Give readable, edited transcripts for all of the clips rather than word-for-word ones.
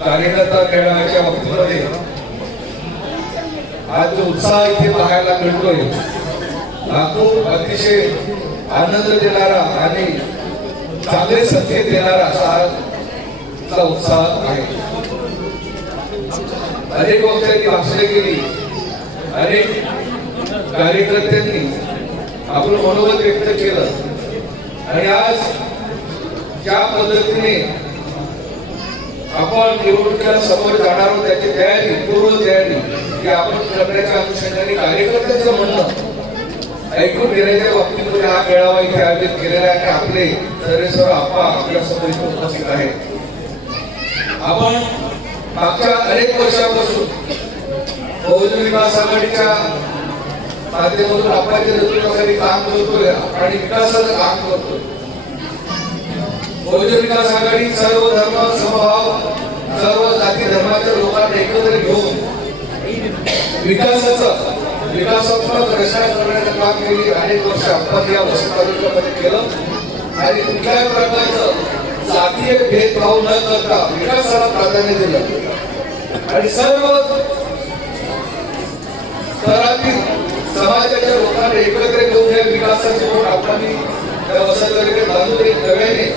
कार्यकर्ता खेळाच्या बाबतीमध्ये आज जो उत्साह इथे पाहायला मिळतोय, लाखो अतिशय आनंद देणारा आणि चांगले संकेत देणारा असा उत्साह आहे. अनेक वक्त्यांनी भाषणे केली, अनेक कार्यकर्त्यांनी आपलं मनोबल व्यक्त केलं आणि आज ज्या पद्धतीने आपण निवडणुकीला समोर जाणार आहोत त्याची तयारी, पूर्व तयारी की आपण करण्याच्या अनुषंगाने कार्यकर्त्यांचं म्हणणं ऐकून घेण्याच्या बाबतीमध्ये हा मेळावा इथे आयोजित केलेला आहे. आपले सर्वेश्वर आप्पा आपल्या समोर उपस्थित आहेत. आपण मागच्या अनेक वर्षापासून बहुजन विकास आघाडीच्या माध्यमातून आपल्या नेतृत्वाखाली काम करतोय आणि विकासाचं काम करतोय. बहुजन विकास आघाडी सर्व धर्म समभाव, सर्व जाती धर्माच्या लोकांना एकत्र घेऊन विकासात्मक रचना करण्याचं काम केली. अनेक वर्ष आपण या वसई तालुक्यामध्ये केलं आणि कुठल्याही प्रकारचं जातीय भेदभाव न करता विकासाला प्राधान्य दिलं आणि सर्व स्तरातील समाजाच्या लोकांना एकत्र घेऊन या विकासाची ओढ आपण वसई तालुक्यात बांधून एक नव्याने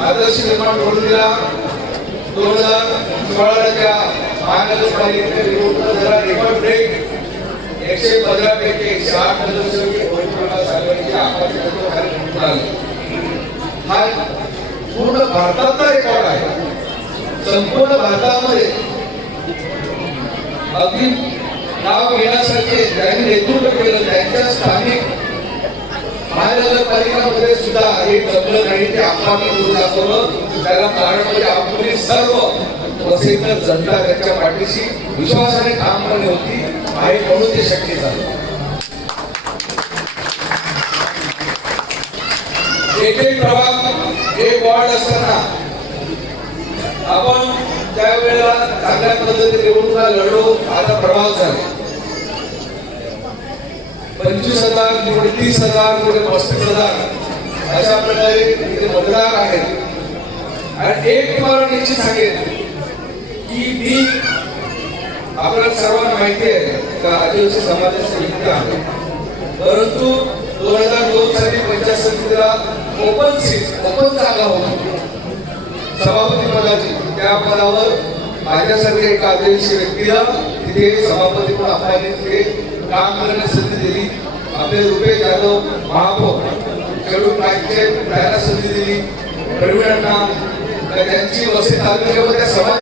आदर्श निर्माण करून दिला. 2016च्या महानगरपालिकेने निवडणूक झाला. रेकॉर्ड ब्रेक 115 पैकी 108 नगरसेवक बहुजन विकास आघाडीच्या आपाच्या नेतृत्वाखाली निवडून आले. हा पूर्ण भारताचा रेकॉर्ड आहे. संपूर्ण भारतामध्ये अगदी नाव घेण्यासाठी ज्यांनी नेतृत्व केलं त्यांच्या स्थानिक महानगरपालिकांमध्ये सुद्धा हे जमलं नाही. ते आपण करून दाखवलं. त्याला कारण म्हणजे आपली सर्व वसईकर जनता त्यांच्या पाठीशी विश्वासाने काम करणे होती आहे म्हणून ते शक्य झालं. एक प्रभाग, एक वॉर्ड असताना आपण त्यावेळेला चांगल्या पद्धतीने निवडणुका लढलो. आता प्रभाग झाले 25,000, कुठे 30,000, कुठे 35,000 अशा प्रकारे इथे मतदार आहेत. आणि एक तुम्हाला निश्चित सांगेल की मी आपल्याला सर्वांना माहिती आहे का आदिवासी समाजाचा व्यक्ती आहे, परंतु 2002 साली पंचायत समितीला ओपन जागा होती सभापती पदाची. त्या पदावर माझ्यासारख्या एका आदिवासी व्यक्तीला तिथे सभापती म्हणून आपण तिथे काम करण्याची संधी दिली. आपले रुपेश जाधव महापौर शेड्यूल ट्राईबचे त्यांना संधी दिली. प्रवीणांना त्यांची वसई तालुक्यामध्ये समाज